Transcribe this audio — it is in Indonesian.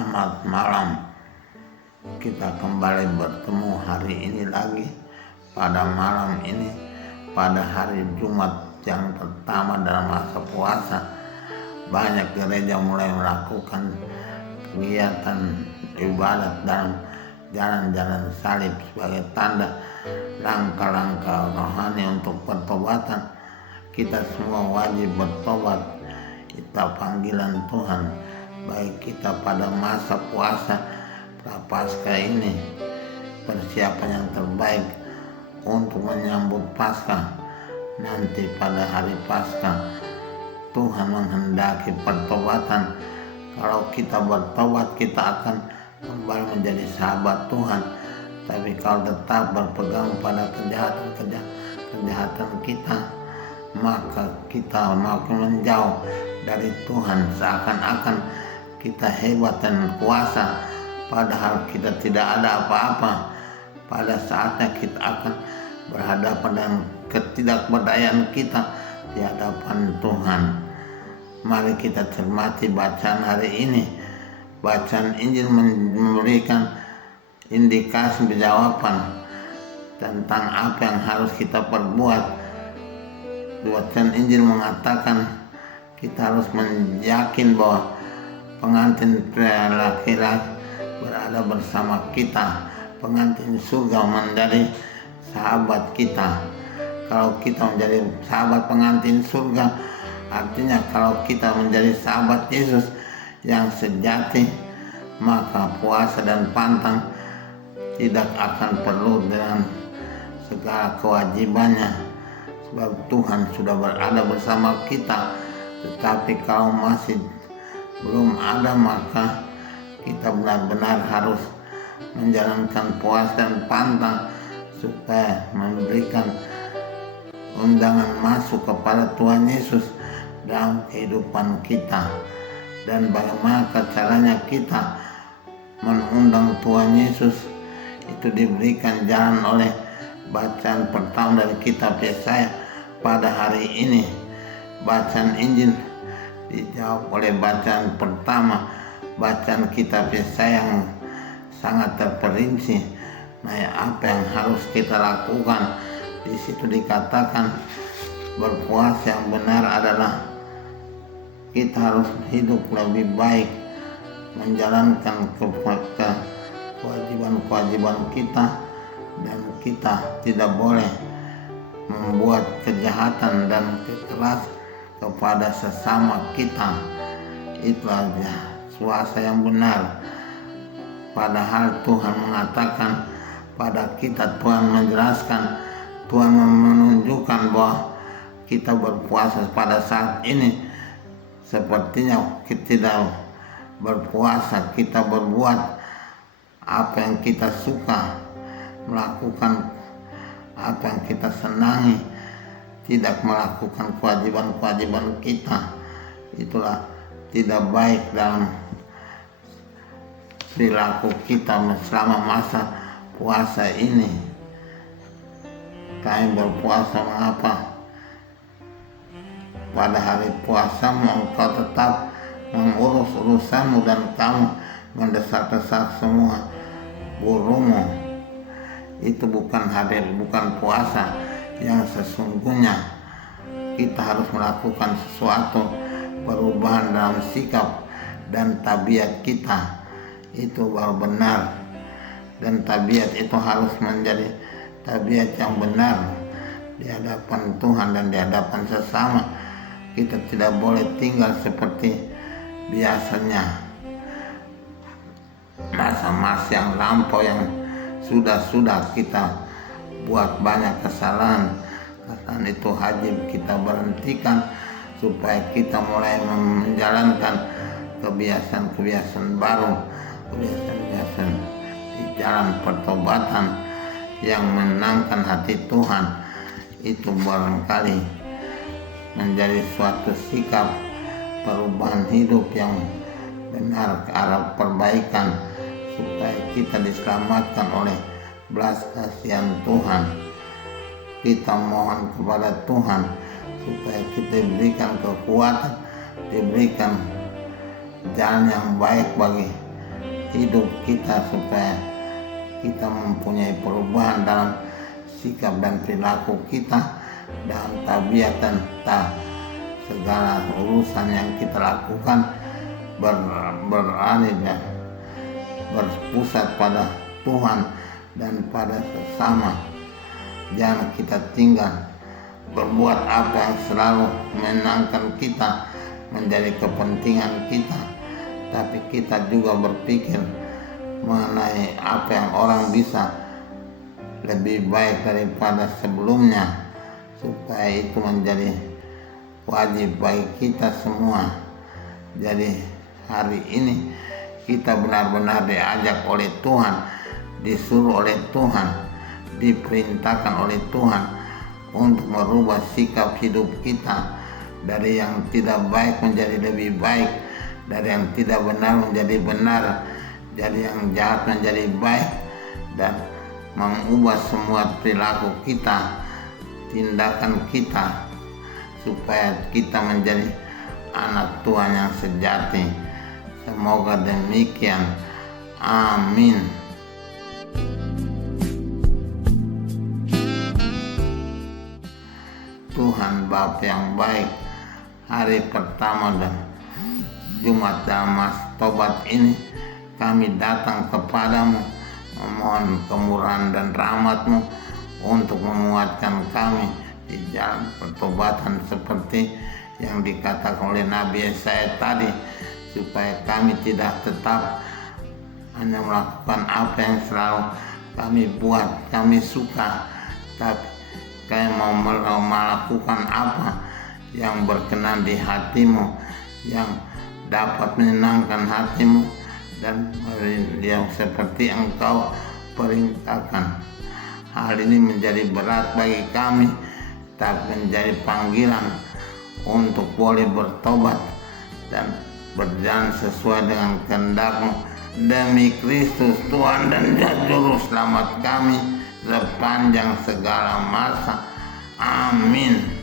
Selamat malam. Kita kembali bertemu hari ini lagi pada malam ini, pada hari Jumat yang pertama dalam masa puasa. Banyak gereja mulai melakukan kegiatan ibadat dalam jalan-jalan salib sebagai tanda langkah-langkah rohani untuk pertobatan. Kita semua wajib bertobat. Kita panggilan Tuhan, baik kita pada masa puasa Prapaskah ini, persiapan yang terbaik untuk menyambut Paskah. Nanti pada hari Paskah Tuhan menghendaki pertobatan. Kalau kita bertobat, kita akan kembali menjadi sahabat Tuhan. Tapi kalau tetap berpegang pada kejahatan kita, maka kita makin menjauh dari Tuhan, seakan-akan kita hebat dan kuasa, padahal kita tidak ada apa-apa. Pada saatnya kita akan berhadapan dengan ketidakberdayaan kita di hadapan Tuhan. Mari kita cermati bacaan hari ini. Bacaan Injil memberikan indikasi jawaban tentang apa yang harus kita perbuat. Bacaan Injil mengatakan kita harus yakin bahwa pengantin pria laki-laki berada bersama kita. Pengantin surga menjadi sahabat kita. Kalau kita menjadi sahabat pengantin surga, artinya kalau kita menjadi sahabat Yesus yang sejati, maka puasa dan pantang tidak akan perlu dengan segala kewajibannya, sebab Tuhan sudah berada bersama kita. Tetapi kalau masih belum ada, maka kita benar-benar harus menjalankan puasa dan pantang supaya memberikan undangan masuk kepada Tuhan Yesus dalam kehidupan kita. Dan bagaimana caranya kita mengundang Tuhan Yesus? Itu diberikan jalan oleh bacaan pertama dari kitab Yesaya pada hari ini. Bacaan Injil dijawab oleh bacaan pertama, bacaan kitab Yesaya yang sangat terperinci. Nah, apa yang harus kita lakukan? Di situ dikatakan berpuasa yang benar adalah kita harus hidup lebih baik, menjalankan kewajiban-kewajiban kita, dan kita tidak boleh membuat kejahatan dan kekerasan kepada sesama kita. Itulah puasa yang benar. Padahal Tuhan mengatakan pada kita, Tuhan menjelaskan, Tuhan menunjukkan bahwa kita berpuasa pada saat ini sepertinya kita tidak berpuasa. Kita berbuat apa yang kita suka, melakukan apa yang kita senangi, tidak melakukan kewajiban-kewajiban kita. Itulah tidak baik dalam perilaku kita selama masa puasa ini. Kami berpuasa mengapa? Pada hari puasa engkau tetap mengurus urusanmu dan kamu mendesak-desak semua gurumu. Itu bukan puasa yang sesungguhnya. Kita harus melakukan sesuatu perubahan dalam sikap dan tabiat kita. Itu baru benar, dan tabiat itu harus menjadi tabiat yang benar di hadapan Tuhan dan di hadapan sesama. Kita tidak boleh tinggal seperti biasanya, masa-masa yang lampau yang sudah kita buat banyak kesalahan. Kesalahan itu wajib kita berhentikan supaya kita mulai menjalankan kebiasaan-kebiasaan baru, kebiasaan-kebiasaan di jalan pertobatan yang menyenangkan hati Tuhan. Itu barangkali menjadi suatu sikap perubahan hidup yang benar ke arah perbaikan, supaya kita diselamatkan oleh belas kasihan Tuhan. Kita mohon kepada Tuhan supaya kita diberikan kekuatan, diberikan jalan yang baik bagi hidup kita supaya kita mempunyai perubahan dalam sikap dan perilaku kita, dalam tabiat dan segala urusan yang kita lakukan beralih dan berpusat pada Tuhan dan pada sesama. Jangan kita tinggal berbuat apa yang selalu menyenangkan kita, menjadi kepentingan kita, tapi kita juga berpikir mengenai apa yang orang bisa lebih baik daripada sebelumnya, supaya itu menjadi wajib bagi kita semua. Jadi hari ini kita benar-benar diajak oleh Tuhan, disuruh oleh Tuhan, diperintahkan oleh Tuhan untuk merubah sikap hidup kita dari yang tidak baik menjadi lebih baik, dari yang tidak benar menjadi benar, dari yang jahat menjadi baik, dan mengubah semua perilaku kita, tindakan kita, supaya kita menjadi anak Tuhan yang sejati. Semoga demikian. Amin. Tuhan Bapa yang baik, hari pertama dan Jumat dalam masa tobat ini kami datang kepadamu memohon kemurahan dan rahmat-Mu untuk menguatkan kami di jalan pertobatan seperti yang dikatakan oleh Nabi Yesaya tadi, supaya kami tidak tetap hanya melakukan apa yang selalu kami buat, kami suka, tapi kami mau melakukan apa yang berkenan di hati-Mu, yang dapat menyenangkan hati-Mu, dan yang seperti Engkau perintahkan. Hal ini menjadi berat bagi kami, tapi menjadi panggilan untuk boleh bertobat dan berjalan sesuai dengan kehendak-Mu demi Kristus Tuhan dan Juru Selamat kami sepanjang segala masa. Amin.